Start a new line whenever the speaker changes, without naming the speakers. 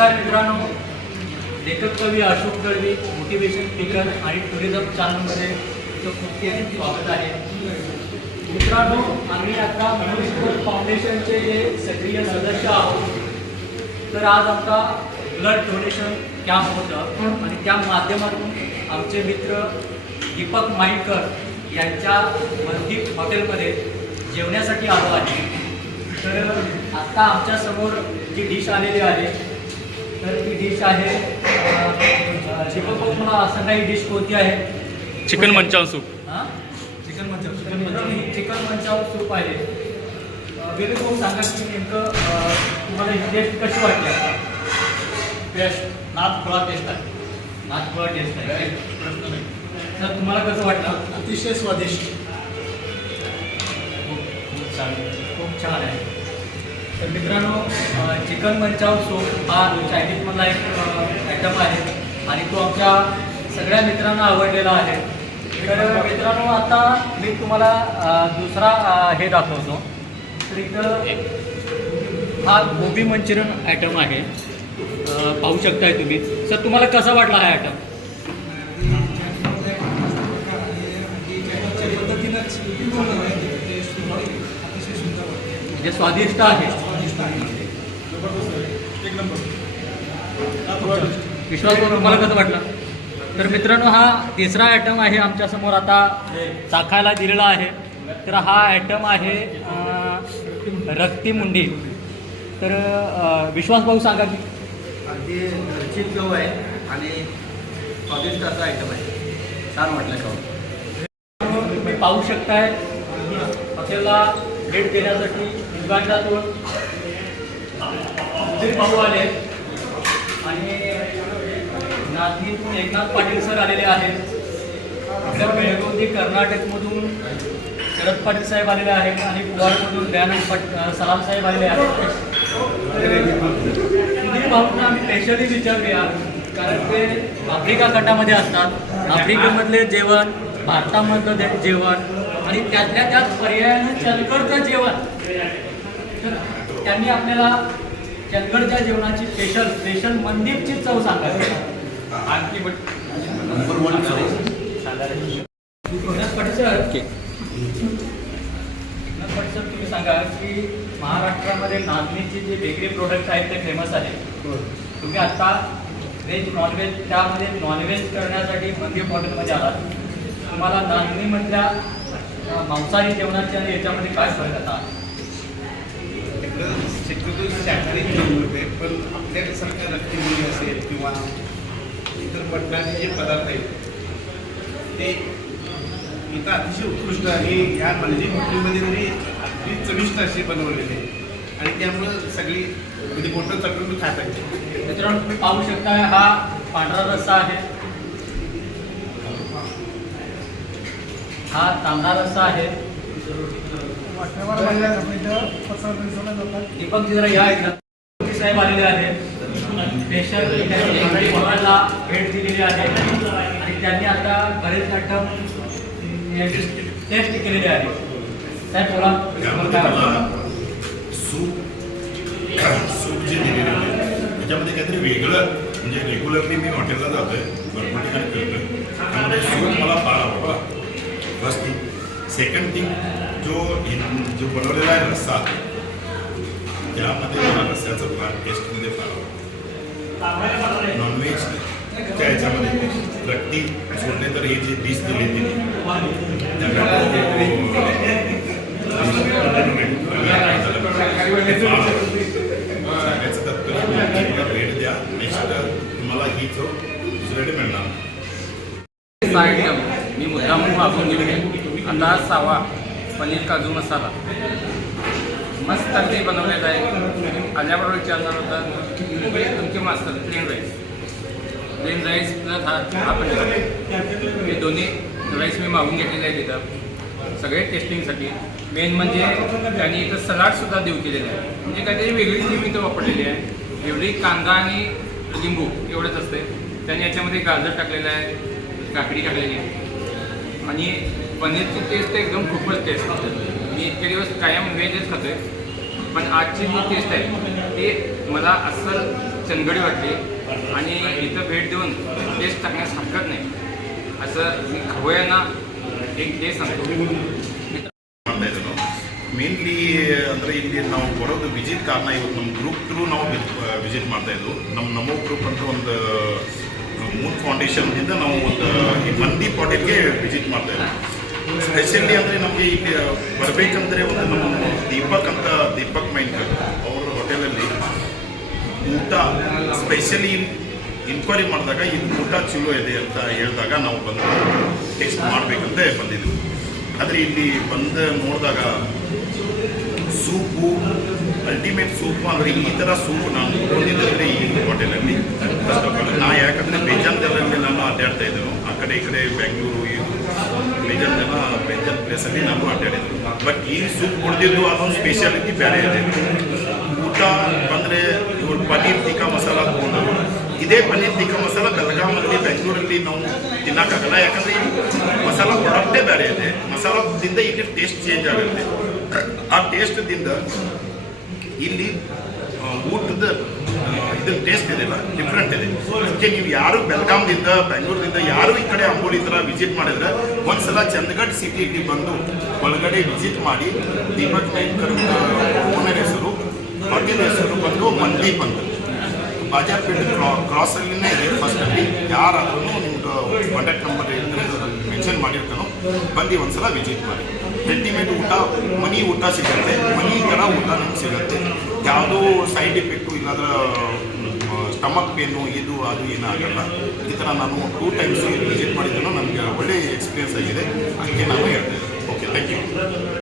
नमस्कार मित्रांनो. लेखक कवी अशोक दळवी मोटिवेशन स्पीकर आणि टुरिझम चॅनलमध्ये तुमचं खूप खूप स्वागत आहे. मित्रांनो आम्ही आता म्युनिसिपल फाउंडेशनचे जे सक्रिय सदस्य आहोत तर आज आमचा ब्लड डोनेशन कॅम्प होतं आणि त्या माध्यमातून आमचे मित्र दीपक माईकर यांच्या मंदिर हॉटेलमध्ये जेवण्यासाठी आलो आहे. तर आत्ता आमच्यासमोर जी डिश आलेली आहे तर ती डिश आहे अं, दीपक भाऊ मला सांगा ही डिश कोणती आहे?
Chicken manchow soup.
हां? Chicken manchow chicken manchow chicken manchow soup आहे. वेगळे भाऊ सांगा की नेमकं अं, तुम्हाला ही टेस्ट कशी वाटली आता?
टेस्ट नाच फळा टेस्ट आहे
टेस्ट आहे.
काही प्रश्न नाही.
तर तुम्हाला कसं वाटलं?
अतिशय स्वादिष्ट.
खूप खूप छान खूप छान आहे. तर मित्रांनो चिकन मंचाव सूप हा चायनीजमधला एक आयटम आहे आणि तो आमच्या सगळ्या मित्रांना आवडलेला आहे. तर मित्रांनो आता मी तुम्हाला दुसरा हे दाखवतो. तर इथं हा गोबी मंचुरियन आयटम आहे. पाहू शकताय तुम्ही. सर तुम्हाला कसा वाटला हा आयटम
जे म्हणजे स्वादिष्ट आहे ते सुंदर अतिशय सुंदर वाटते
म्हणजे स्वादिष्ट आहे
एक नंबर
विश्वास भाऊ, तुम्हाला कसं वाटलं? तर मित्रांनो हा तिसरा आयटम आहे आमच्यासमोर आता चाखायला दिलेला आहे. तर हा आयटम आहे रक्ती मुंडी. तर विश्वास भाऊ सांगा की.
अगदी घरची चव आहे आणि स्वादिष्ट असा आयटम आहे. छान वाटलं खाऊन.
तुम्ही पाहू शकताय हॉटेलला भेट देण्यासाठी सुधीर भाऊ आले. आणि नाचणीतून एकनाथ पाटील सर आलेले आहेत. आपल्या बेळगावती कर्नाटकमधून शरद पाटील साहेब आलेले आहेत आणि कुवाडमधून दयानंद पट सलाम साहेब आलेले आहेत. सुधीर भाऊंना आम्ही स्पेशली विचारूया कारण ते आफ्रिका खंडामध्ये असतात. आफ्रिकेमधले जेवण भारतामधलं जेवण आणि त्यातल्या त्यात पर्यायानं चलकडचं जेवण. तर त्यांनी आपल्याला चंदगडच्या जेवणाची स्पेशल स्पेशल मंदिरची चव सांगायची
आणखी
तुम्ही सांगा की महाराष्ट्रामध्ये नाचणीचे जे बेकरी प्रोडक्ट आहेत ते फेमस आहेत. तुम्ही आता व्हेज नॉनव्हेज त्यामध्ये नॉनव्हेज करण्यासाठी मंदिर हॉटेलमध्ये आलात. तुम्हाला नाचणीमधल्या मांसाहारी जेवणाच्या आणि याच्यामध्ये काय फरक आता
शक्यतो शाकाहारी जेवण होते पण आपल्यासारख्या रक्तमुली असेल किंवा पडणारे जे पदार्थ आहेत ते इथं अतिशय उत्कृष्ट आणि ह्या म्हणजे हॉटेलमध्ये तरी अगदी चविष्ट असे बनवलेले आहे. आणि त्यामुळं सगळी म्हणजे मोठं चटून खात आहे.
मित्रांनो तुम्ही पाहू शकता हा पांढरा रस्सा आहे. हा तांबडा रस्सा आहे. दीपक जी जरा या एकदा साहेब आलेले आहेत. स्पेशल भेट दिलेली आहे. आणि त्यांनी आता बरेच आयटम टेस्ट केलेले आहे. साहेब बोला?
सूप सूप जे दिलेलं आहे त्याच्यामध्ये काहीतरी वेगळं म्हणजे रेग्युलरली मी हॉटेलला जातोय भरपूर ठिकाणी फिरतोय. त्यामध्ये सूप मला फार आवडला फर्स्ट थिंग सेकंड थिंग जो जो बनवलेला आहे रस्सा त्यामध्ये मला रस्स्याचं फार टेस्टमध्ये फार आवडलं नॉनव्हेज त्या ह्याच्यामध्ये रट्टी सोडले तर हे जे डिश दिली तिने सांगायचं तात्पर्य भेट द्या नेक्स्ट तुम्हाला ही चव दुसरीकडे मिळणार
मी मुद्दाम मागून घेऊन अंदाज सावा पनीर काजू मसाला. मस्त अगदी बनवलेलं आहे. आल्याबरोबर विचारणार होता. तुमचे मस्त plain rice plain rice plus हा हा हे दोन्ही राईस मी मागून घेतलेले आहे तिथं सगळे टेस्टिंगसाठी मेन म्हणजे त्यांनी इथं सलाडसुद्धा देऊ केलेलं आहे. म्हणजे काहीतरी वेगळी थीम वापरलेली आहे. एवढी कांदा आणि लिंबू एवढंच असते. त्यांनी याच्यामध्ये गाजर टाकलेलं आहे. काकडी टाकलेली आहे. आणि पनीरची टेस्ट एकदम खूपच टेस्ट मी इतके दिवस कायम व्हेजच खातोय. पण आजची जी टेस्ट आहे ती मला अस्सल चंदगडी वाटली आणि इथं भेट देऊन टेस्ट टाकण्यास हरकत नाही असं मी खवयांना एक हे सांगतो
ಮಾಡ್ತಾ ಇದ್ರು ಮೇನ್ಲಿ ಅಂದರೆ ಇಲ್ಲಿ ನಾವು ಬರೋದು ವಿಸಿಟ್ ಕಾರಣ ಇವತ್ತು ನಮ್ಮ ಗ್ರೂಪ್ ಥ್ರೂ ನಾವು ವಿಸಿಟ್ ಮಾಡ್ತಾ ಇದ್ವು ನಮ್ಮ ನಮೋ ಗ್ರೂಪ್ ಅಂತ ಒಂದು ಮೂನ್ ಫೌಂಡೇಶನ್ನಿಂದ ನಾವು ಒಂದು ಈ ಮಂದಿ ಪಾಟೀಲ್ಗೆ ವಿಸಿಟ್ ಮಾಡ್ತಾ ಇದ್ವಿ ಸ್ಪೆಷಲಿ ಅಂದರೆ ನಮಗೆ ಇಲ್ಲಿ ಬರಬೇಕಂದ್ರೆ ಒಂದು ನಮ್ಮ ದೀಪಕ್ ಅಂತ ದೀಪಕ್ ಮೈನ್ಕರ್ ಅವ್ರ ಹೋಟೆಲಲ್ಲಿ ಊಟ ಸ್ಪೆಷಲಿ ಇನ್ಕ್ವೈರಿ ಮಾಡಿದಾಗ ಇದು ಊಟ ಚಲೋ ಇದೆ ಅಂತ ಹೇಳಿದಾಗ ನಾವು ಬಂದು ಟೇಸ್ಟ್ ಮಾಡಬೇಕಂತ ಬಂದಿದ್ವಿ ಆದರೆ ಇಲ್ಲಿ ಬಂದು ನೋಡಿದಾಗ ಸೂಪು ಅಲ್ಟಿಮೇಟ್ ಸೂಪು ಅಂದರೆ ಈ ಥರ ಸೂಪ್ ನಾನು ನೋಡಿದ್ರೆ ಈ ಹೋಟೆಲಲ್ಲಿ. ಆಲ್ ನಾ ಯಾಕಂದರೆ ಬೇಜಾನ್ದಲ್ಲಿ ನಾನು ಅಡ್ಡಾಡ್ತಾ ಇದ್ದೆನು, ಆ ಕಡೆ ಈ ಕಡೆ ಬೆಂಗಳೂರು ಇದು ಎಲ್ಲ ಬೇಜಾನ್ ಪ್ಲೇಸಲ್ಲಿ ನಾನು ಅಡ್ಡಾಡಿದ್ದು ಬಟ್ ಈ ಸೂಪ್ ಕುಡಿದಿದ್ದು ಅದೊಂದು ಸ್ಪೆಷಾಲಿಟಿ ಬೇರೆ ಇದೆ. ಊಟ ಬಂದರೆ ಇವ್ರು ಪನ್ನೀರ್ ಟಿಕ್ಕಾ ಮಸಾಲ ತೊಗೊಂಡರು ಇದೇ ಪನ್ನೀರ್ ಟಿಕ್ಕಾ ಮಸಾಲ ಬೆಳಗಾಮಲ್ಲಿ ಬೆಂಗಳೂರಲ್ಲಿ ನಾವು ತಿನ್ನೋಕ್ಕಾಗಲ್ಲ. ಯಾಕಂದರೆ ಮಸಾಲ ಪ್ರಾಡಕ್ಟೇ ಬೇರೆ ಇದೆ. ಮಸಾಲದಿಂದ ಇಲ್ಲಿ ಟೇಸ್ಟ್ ಚೇಂಜ್ ಆಗುತ್ತೆ. ಆ ಟೇಸ್ಟ್ದಿಂದ ಇಲ್ಲಿ ಊಟದ ಇದು ಟೇಸ್ಟ್ ಇದೆ ಡಿಫ್ರೆಂಟ್ ಇದೆ. ಅದಕ್ಕೆ ನೀವು ಯಾರು ಬೆಳಗಾಂದಿಂದ ಬೆಂಗಳೂರಿಂದ ಯಾರು ಈ ಕಡೆ ಅಂಬೋಲಿ ಥರ ವಿಸಿಟ್ ಮಾಡಿದ್ರೆ, ಒಂದ್ಸಲ ಚಂದಗಢ ಸಿಟಿಗೆ ಬಂದು ಒಳಗಡೆ ವಿಸಿಟ್ ಮಾಡಿ, ದೀಪಕ್ ನಾಯ್ಕರ್ ಓನರ್ ಹೆಸರು ಹೋಟೆಲ್ ಹೆಸರು ಬಂದು ಮಂದೀಪ್ ಅಂತ ಬಾಜಾರ್ ಪೇಟೆ ಕ್ರಾಸಲ್ಲಿನೇ ಇದೆ ಫಸ್ಟಲ್ಲಿ ಯಾರಾದ್ರೂ ನಿಮ್ದು ಕಾಂಟ್ಯಾಕ್ಟ್ ನಂಬರ್ ಇದ್ರೆ ಮೆನ್ಷನ್ ಮಾಡಿರ್ತಾನೋ, ಬಂದು ಒಂದ್ಸಲ ವಿಸಿಟ್ ಮಾಡಿ. ರೆಡಿಮೇಡ್ ಊಟ, ಮನಿ ಊಟ ಸಿಗುತ್ತೆ, ಮನಿ ಥರ ಊಟ ನಮ್ಗೆ ಸಿಗುತ್ತೆ. ಯಾವುದೋ ಸೈಡ್ ಎಫೆಕ್ಟು ಇಲ್ಲಾಂದ್ರೆ ಸ್ಟಮಕ್ ಪೇನು ಇದು ಅದು ಏನೂ ಆಗಲ್ಲ. ಈ ಥರ ನಾನು ಟೂ ಟೈಮ್ಸ್ ವಿಸಿಟ್ ಮಾಡಿದ್ದನು ನನಗೆ ಒಳ್ಳೆಯ ಎಕ್ಸ್ಪೀರಿಯನ್ಸ್ ಆಗಿದೆ. ಅದಕ್ಕೆ ನಾನು ಹೇಳ್ತೇನೆ ಓಕೆ, ಥ್ಯಾಂಕ್ ಯು.